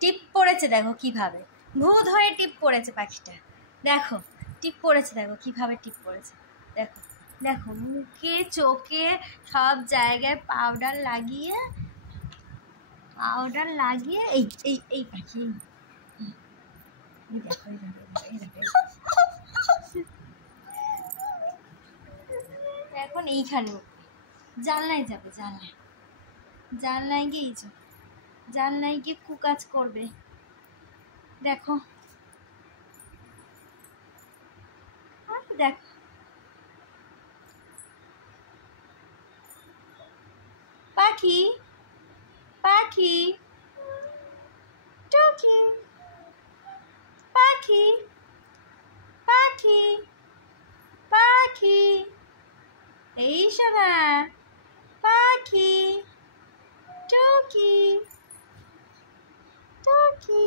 টিপ পড়েছে দেখো কিভাবে, ভূত হয়ে টিপ পড়েছে পাখিটা। দেখো টিপ পড়েছে, দেখো কিভাবে টিপ পড়েছে। দেখো দেখো মুখে চোখে সব জায়গায় পাউডার লাগিয়ে এই এই এই পাখি এখন এইখানে জানলায় যাবে, জানলায় গিয়ে জানলায় গিয়ে কুকাজ করবে। দেখো দেখো পাখি পাখি টুকি পাখি পাখি পাখি এই শোনা পাখি টুকি টুকি।